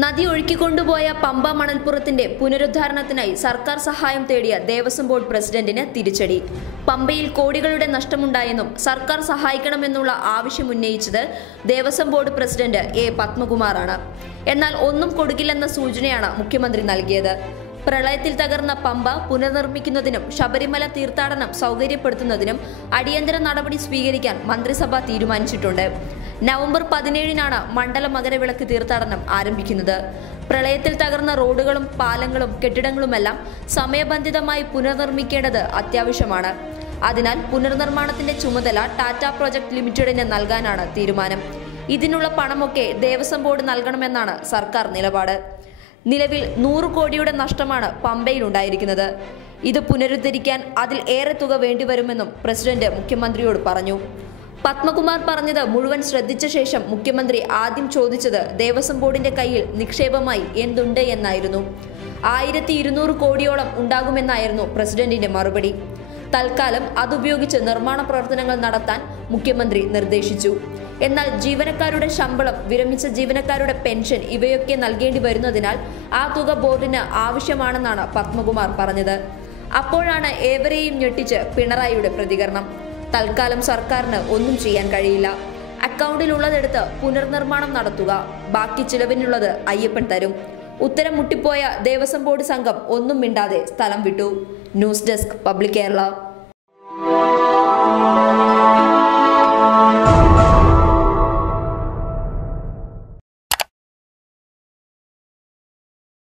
നദി ഒഴുക്കിക്കൊണ്ടുപോയ പമ്പ മണൽപ്പുറത്തിന്റെ പുനരുദ്ധാരണത്തിനായി സർക്കാർ സഹായം തേടിയ ദേവസ്വം ബോർഡ് പ്രസിഡന്റിന് തിരിച്ചടി. പമ്പയിൽ കോടികളുടെ നഷ്ടമുണ്ടായെന്നും സർക്കാർ സഹായിക്കണമെന്നുള്ള ആവശ്യം ഉന്നയിച്ചത് ദേവസ്വം ബോർഡ് പ്രസിഡന്റ് എ പത്മകുമാറാണ്. എന്നാൽ ഒന്നും കൊടുക്കില്ലെന്ന സൂചനയാണ് മുഖ്യമന്ത്രി നൽകിയത്. പ്രളയത്തിൽ തകർന്ന പമ്പ പുനർനിർമ്മിക്കുന്നതിനും ശബരിമല തീർത്ഥാടനം സൗകര്യപ്പെടുത്തുന്നതിനും അടിയന്തര നടപടി സ്വീകരിക്കാൻ മന്ത്രിസഭ തീരുമാനിച്ചിട്ടുണ്ട്. നവംബർ പതിനേഴിനാണ് മണ്ഡല മകരവിളക്ക് തീർത്ഥാടനം ആരംഭിക്കുന്നത്. പ്രളയത്തിൽ തകർന്ന റോഡുകളും പാലങ്ങളും കെട്ടിടങ്ങളുമെല്ലാം സമയബന്ധിതമായി പുനർനിർമ്മിക്കേണ്ടത് അത്യാവശ്യമാണ്. അതിനാൽ പുനർനിർമ്മാണത്തിന്റെ ചുമതല ടാറ്റ പ്രോജക്ട് ലിമിറ്റഡിന് നൽകാനാണ് തീരുമാനം. ഇതിനുള്ള പണമൊക്കെ ദേവസ്വം ബോർഡ് നൽകണമെന്നാണ് സർക്കാർ നിലപാട്. നിലവിൽ നൂറ് കോടിയുടെ നഷ്ടമാണ് പമ്പയിൽ ഉണ്ടായിരിക്കുന്നത് ഇത് പുനരുദ്ധരിക്കാൻ അതിൽ ഏറെ തുക വേണ്ടിവരുമെന്നും പ്രസിഡന്റ് മുഖ്യമന്ത്രിയോട് പറഞ്ഞു. പത്മകുമാർ പറഞ്ഞത് മുഴുവൻ ശ്രദ്ധിച്ച ശേഷം മുഖ്യമന്ത്രി ആദ്യം ചോദിച്ചത് ദേവസ്വം ബോർഡിന്റെ കയ്യിൽ നിക്ഷേപമായി എന്തുണ്ട് എന്നായിരുന്നു. ആയിരത്തി ഇരുന്നൂറ് കോടിയോളം ഉണ്ടാകുമെന്നായിരുന്നു പ്രസിഡന്റിന്റെ മറുപടി. തൽക്കാലം അതുപയോഗിച്ച് നിർമ്മാണ പ്രവർത്തനങ്ങൾ നടത്താൻ മുഖ്യമന്ത്രി നിർദ്ദേശിച്ചു. എന്നാൽ ജീവനക്കാരുടെ ശമ്പളം വിരമിച്ച ജീവനക്കാരുടെ പെൻഷൻ ഇവയൊക്കെ നൽകേണ്ടി വരുന്നതിനാൽ ആ തുക ബോർഡിന് ആവശ്യമാണെന്നാണ് പത്മകുമാർ പറഞ്ഞത്. അപ്പോഴാണ് ഏവരെയും ഞെട്ടിച്ച് പിണറായിയുടെ പ്രതികരണം. തൽക്കാലം സർക്കാരിന് ഒന്നും ചെയ്യാൻ കഴിയില്ല. അക്കൗണ്ടിലുള്ളതെടുത്ത് പുനർനിർമ്മാണം നടത്തുക ബാക്കി ചിലവിനുള്ളത് അയ്യപ്പൻ തരും. ഉത്തരം മുട്ടിപ്പോയ ദേവസ്വം ബോർഡ് സംഘം ഒന്നും മിണ്ടാതെ സ്ഥലം വിട്ടു. News desk public Kerala.